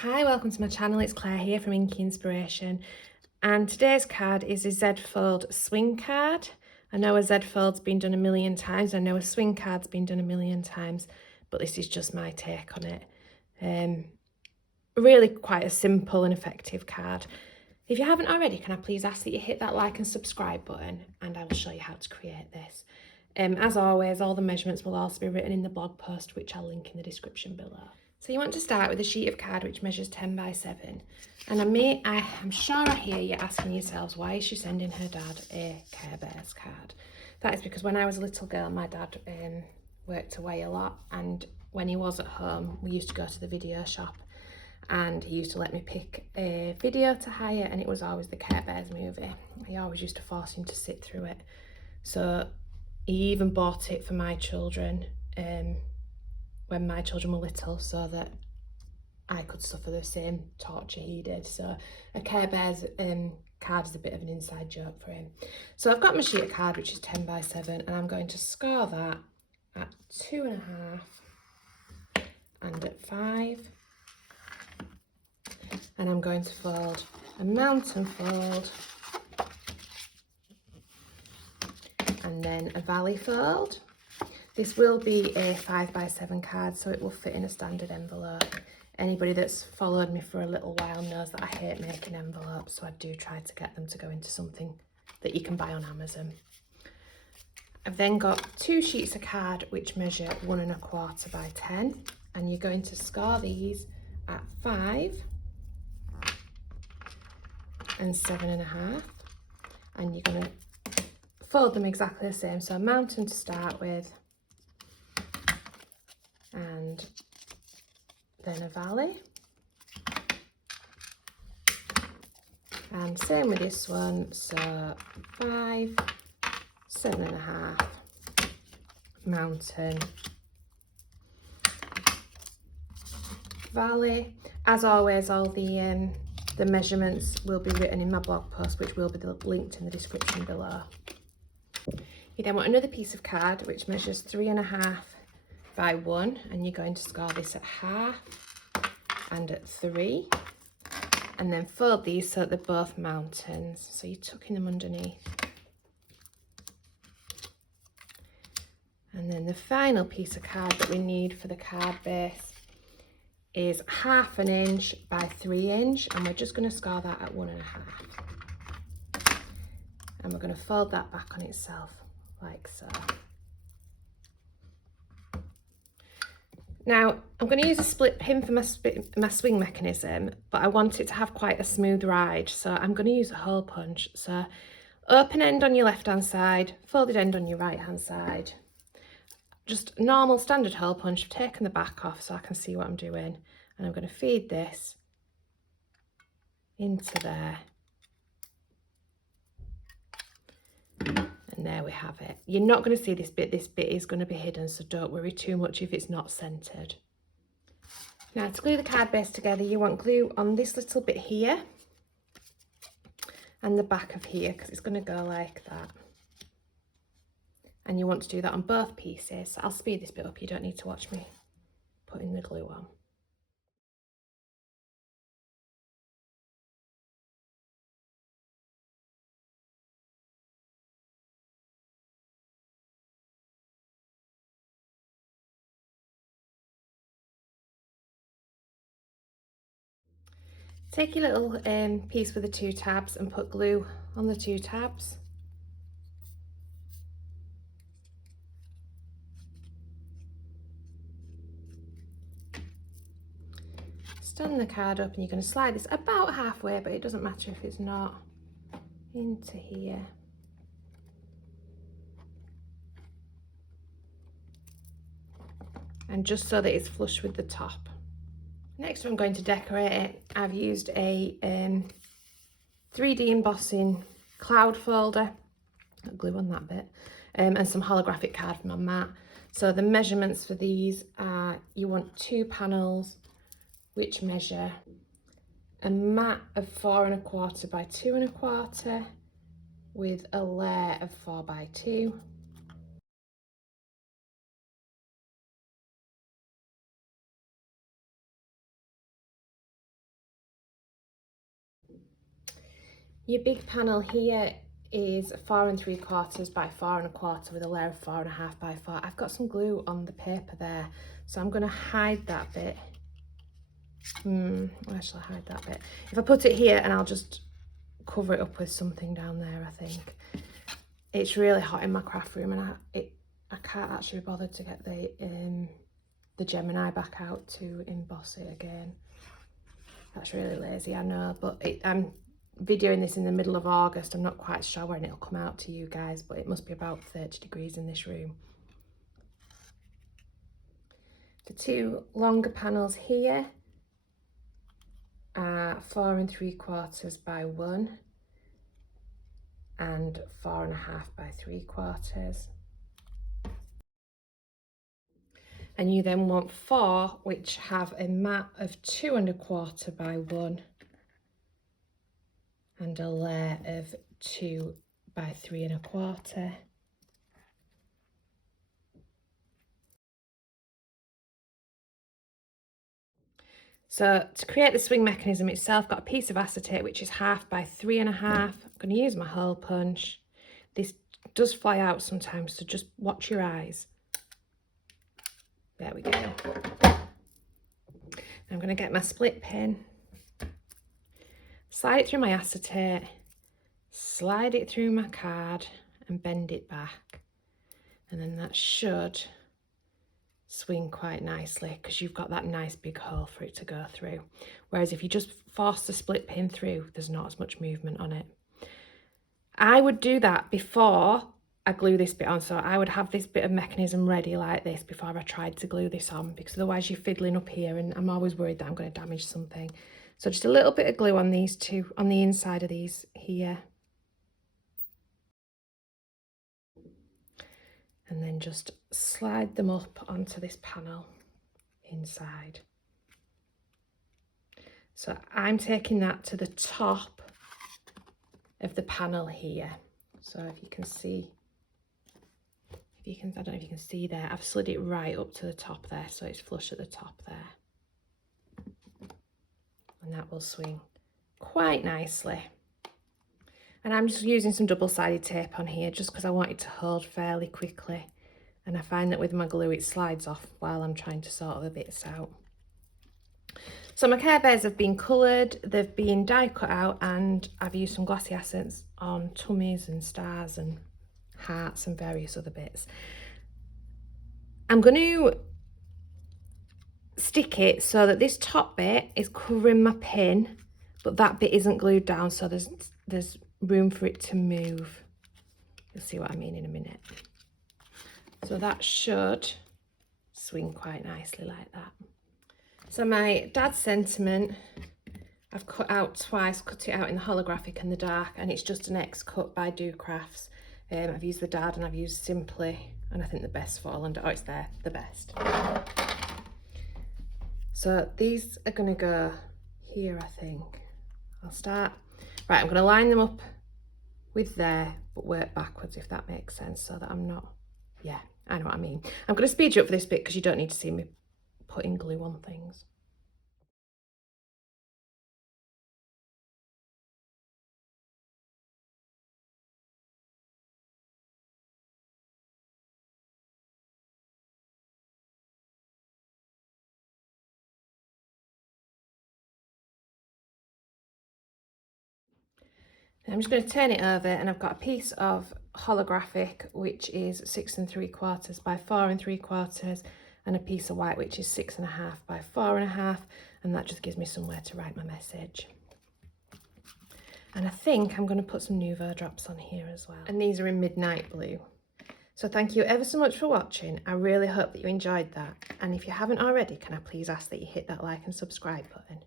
Hi, welcome to my channel. It's Claire here from Inky Inspiration, and today's card is a Z-fold swing card. I know a Z-fold's been done a million times, I know a swing card's been done a million times, but this is just my take on it. Really quite a simple and effective card. If you haven't already, can I please ask that you hit that like and subscribe button, and I will show you how to create this. As always, all the measurements will also be written in the blog post, which I'll link in the description below. So you want to start with a sheet of card which measures 10 by 7. And I'm sure I hear you asking yourselves, why is she sending her dad a Care Bears card? That is because when I was a little girl, my dad worked away a lot, and when he was at home, we used to go to the video shop, and he used to let me pick a video to hire, and it was always the Care Bears movie. He always used to force him to sit through it. So he even bought it for my children when my children were little, so that I could suffer the same torture he did. So a Care Bears card is a bit of an inside joke for him. So I've got my sheet of card, which is 10 by 7, and I'm going to score that at 2.5 and at 5. And I'm going to fold a mountain fold and then a valley fold. This will be a 5 by 7 card, so it will fit in a standard envelope. Anybody that's followed me for a little while knows that I hate making envelopes, so I do try to get them to go into something that you can buy on Amazon. I've then got 2 sheets of card which measure 1.25 by 10, and you're going to score these at 5 and 7.5, and you're going to fold them exactly the same. So a mountain to start with, and then a valley, and same with this one. So 5, 7.5, mountain, valley. As always, all the measurements will be written in my blog post, which will be linked in the description below. You then want another piece of card which measures 3.5 by 1, and you're going to score this at 1/2 and at 3, and then fold these so that they're both mountains, so you're tucking them underneath. And then the final piece of card that we need for the card base is 1/2 inch by 3 inch, and we're just going to score that at 1.5, and we're going to fold that back on itself like so. Now, I'm going to use a split pin for my swing mechanism, but I want it to have quite a smooth ride, so I'm going to use a hole punch. So open end on your left hand side, folded end on your right hand side. Just normal standard hole punch. I've taken the back off so I can see what I'm doing, and I'm going to feed this into there. And there we have it. You're not going to see this bit is going to be hidden, so don't worry too much if it's not centered. Now, to glue the card base together, you want glue on this little bit here and the back of here, because it's going to go like that. And you want to do that on both pieces. So I'll speed this bit up, you don't need to watch me putting the glue on. Take your little piece with the 2 tabs and put glue on the 2 tabs. Stand the card up, and you're going to slide this about halfway, but it doesn't matter if it's not, into here. And just so that it's flush with the top. Next, I'm going to decorate it. I've used a 3D embossing cloud folder, glue on that bit, and some holographic card from my mat. So the measurements for these are, you want 2 panels which measure a mat of 4.25 by 2.25 with a layer of 4 by 2. Your big panel here is 4 3/4 by 4 1/4 with a layer of 4 1/2 by 4. I've got some glue on the paper there, so I'm going to hide that bit. Where shall I hide that bit? If I put it here, and I'll just cover it up with something down there, I think. It's really hot in my craft room, and I can't actually be bothered to get the Gemini back out to emboss it again. That's really lazy, I know, but I'm videoing this in the middle of August. I'm not quite sure when it'll come out to you guys, but it must be about 30 degrees in this room. The two longer panels here are 4 3/4 by 1 and 4 1/2 by 3/4. And you then want 4 which have a mat of 2 1/4 by 1 and a layer of 2 by 3 1/4. So to create the swing mechanism itself, I've got a piece of acetate which is 1/2 by 3 1/2. I'm going to use my hole punch. This does fly out sometimes, so just watch your eyes. There we go. I'm going to get my split pin, slide it through my acetate, slide it through my card and bend it back. And then that should swing quite nicely because you've got that nice big hole for it to go through. Whereas if you just force the split pin through, there's not as much movement on it. I would do that before I glue this bit on, so I would have this bit of mechanism ready like this before I tried to glue this on, because otherwise you're fiddling up here and I'm always worried that I'm going to damage something. So just a little bit of glue on these two, on the inside of these here. And then just slide them up onto this panel inside. So I'm taking that to the top of the panel here. So if you can see, I don't know if you can see there, I've slid it right up to the top there, so it's flush at the top there. And that will swing quite nicely. And I'm just using some double-sided tape on here just because I want it to hold fairly quickly. And I find that with my glue it slides off while I'm trying to sort the bits out. So my Care Bears have been coloured, they've been die cut out, and I've used some glossy accents on tummies and stars and hearts and various other bits. I'm going to stick it so that this top bit is covering my pin, but that bit isn't glued down, so there's room for it to move. You'll see what I mean in a minute. So that should swing quite nicely like that. So my dad's sentiment, I've cut out twice, cut it out in the holographic and the dark, and it's just an X cut by Do Crafts. I've used the Dad and I've used Simply, and I think the Best fall under, oh it's there, the Best. So these are going to go here, I think. I'll start, right, I'm going to line them up with there, but work backwards if that makes sense, so that I'm not, yeah, I know what I mean. I'm going to speed you up for this bit because you don't need to see me putting glue on things. I'm just going to turn it over, and I've got a piece of holographic which is 6 3/4 by 4 3/4, and a piece of white which is 6 1/2 by 4 1/2, and that just gives me somewhere to write my message. And I think I'm going to put some Nouveau drops on here as well, and these are in Midnight Blue. So thank you ever so much for watching. I really hope that you enjoyed that, and if you haven't already, can I please ask that you hit that like and subscribe button.